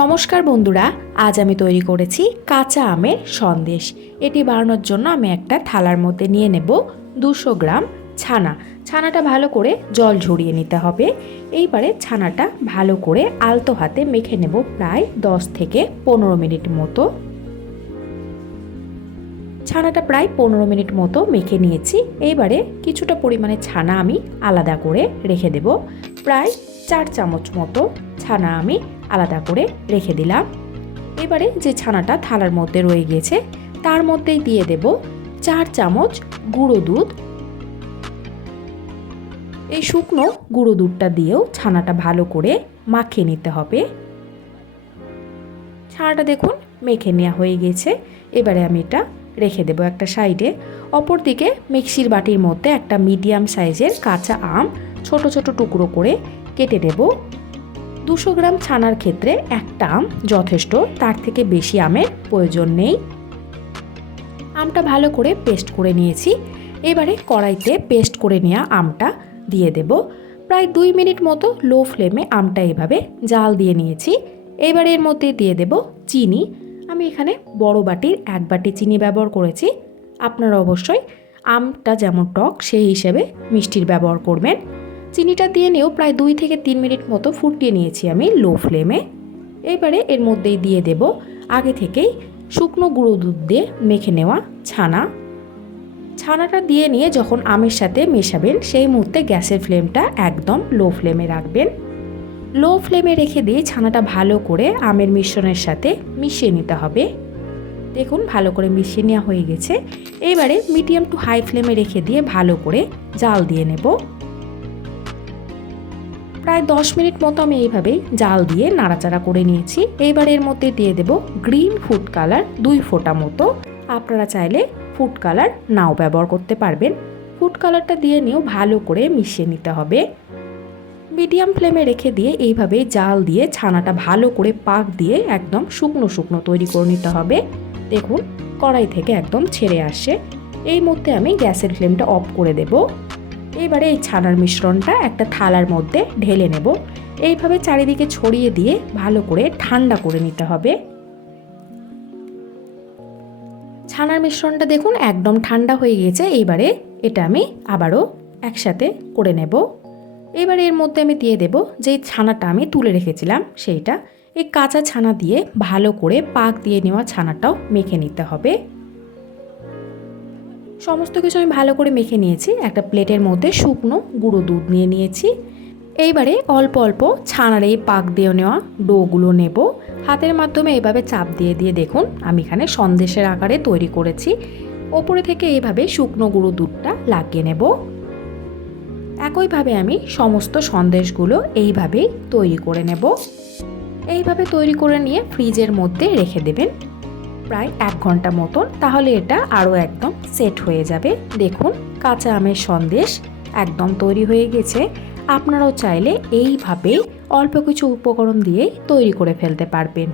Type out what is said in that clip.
নমস্কার বন্ধুরা, আজ আমি তৈরি করেছি কাঁচা আমের সন্দেশ। এটি বানানোর জন্য আমি একটা থালার মধ্যে নিয়ে নেব 200 গ্রাম ছানা। ছানাটা ভালো করে জল ঝরিয়ে নিতে হবে। এইবারে ছানাটা ভালো করে আলতো হাতে মেখে নেব প্রায় 10 থেকে 15 মিনিট মতো। ছানাটা প্রায় 15 মিনিট মতো মেখে নিয়েছি। এইবারে কিছুটা পরিমাণে ছানা আমি আলাদা করে রেখে দেব। প্রায় 4 চামচ মতো ছানা আমি আলাদা করে রেখে দিলাম। এবারে যে ছানাটা থালার মধ্যে রয়ে গিয়েছে তার মধ্যেই দিয়ে দেব 4 চামচ গুঁড়ো দুধ। এই শুকনো গুঁড়ো দুধটা দিয়েও ছানাটা ভালো করে মাখিয়ে নিতে হবে। ছানাটা দেখুন মেখে নেওয়া হয়ে গেছে। এবারে আমি এটা রেখে দেব একটা সাইডে। অপরদিকে মিক্সির বাটির মধ্যে একটা মিডিয়াম সাইজের কাঁচা আম ছোট ছোট টুকরো করে কেটে দেব। 200 গ্রাম ছানার ক্ষেত্রে একটা আম যথেষ্ট, তার থেকে বেশি আমের প্রয়োজন নেই। আমটা ভালো করে পেস্ট করে নিয়েছি। এবারে কড়াইতে পেস্ট করে নেওয়া আমটা দিয়ে দেব। প্রায় 2 মিনিট মতো লো ফ্লেমে আমটা এভাবে জাল দিয়ে নিয়েছি। এবারে এর মধ্যে দিয়ে দেব চিনি। আমি এখানে বড় বাটির 1 বাটি চিনি ব্যবহার করেছি। আপনারা অবশ্যই আমটা যেমন টক সেই হিসেবে মিষ্টির ব্যবহার করবেন। চিনিটা দিয়ে নিয়েও প্রায় 2 থেকে 3 মিনিট মতো ফুটিয়ে নিয়েছি আমি লো ফ্লেমে। এবারে এর মধ্যেই দিয়ে দেব আগে থেকেই শুকনো গুঁড়ো দুধ দিয়ে মেখে নেওয়া ছানা। ছানাটা দিয়ে নিয়ে যখন আমের সাথে মেশাবেন সেই মুহূর্তে গ্যাসের ফ্লেমটা একদম লো ফ্লেমে রাখবেন। লো ফ্লেমে রেখে দিয়ে ছানাটা ভালো করে আমের মিশ্রণের সাথে মিশিয়ে নিতে হবে। দেখুন ভালো করে মিশিয়ে নেওয়া হয়ে গেছে। এবারে মিডিয়াম টু হাই ফ্লেমে রেখে দিয়ে ভালো করে জাল দিয়ে নেব। প্রায় 10 মিনিট মতো আমি এইভাবেই জাল দিয়ে নাড়াচাড়া করে নিয়েছি। এইবার এর মধ্যে দিয়ে দেব গ্রিন ফুড কালার 2 ফোঁটা মতো। আপনারা চাইলে ফুড কালার নাও ব্যবহার করতে পারবেন। ফুড কালারটা দিয়ে নিয়েও ভালো করে মিশিয়ে নিতে হবে। মিডিয়াম ফ্লেমে রেখে দিয়ে এইভাবেই জাল দিয়ে ছানাটা ভালো করে পাক দিয়ে একদম শুকনো শুকনো তৈরি করে নিতে হবে। দেখুন কড়াই থেকে একদম ছেড়ে আসছে। এই মধ্যে আমি গ্যাসের ফ্লেমটা অফ করে দেব। এবারে এই ছানার মিশ্রণটা একটা থালার মধ্যে ঢেলে নেব। এইভাবে চারিদিকে ছড়িয়ে দিয়ে ভালো করে ঠান্ডা করে নিতে হবে। ছানার মিশ্রণটা দেখুন একদম ঠান্ডা হয়ে গেছে। এইবারে এটা আমি আবারও একসাথে করে নেব। এবারে এর মধ্যে আমি দিয়ে দেব যে ছানাটা আমি তুলে রেখেছিলাম সেইটা। এই কাঁচা ছানা দিয়ে ভালো করে পাক দিয়ে নেওয়া ছানাটাও মেখে নিতে হবে। সমস্ত কিছু আমি ভালো করে মেখে নিয়েছি। একটা প্লেটের মধ্যে শুকনো গুঁড়ো দুধ নিয়ে নিয়েছি। এইবারে অল্প অল্প ছানার এই পাক দিয়ে নেওয়া ডোগুলো নেব। হাতের মাধ্যমে এইভাবে চাপ দিয়ে দিয়ে দেখুন আমি এখানে সন্দেশের আকারে তৈরি করেছি। ওপরে থেকে এইভাবে শুকনো গুঁড়ো দুধটা লাগিয়ে নেব। একইভাবে আমি সমস্ত সন্দেশগুলো এইভাবেই তৈরি করে নেব। এইভাবে তৈরি করে নিয়ে ফ্রিজের মধ্যে রেখে দেবেন প্রায় 1 ঘন্টা মতন, তাহলে এটা আরও একদম সেট হয়ে যাবে। দেখুন কাঁচা আমের সন্দেশ একদম তৈরি হয়ে গেছে। আপনারাও চাইলে এইভাবে অল্প কিছু উপকরণ দিয়েই তৈরি করে ফেলতে পারবেন।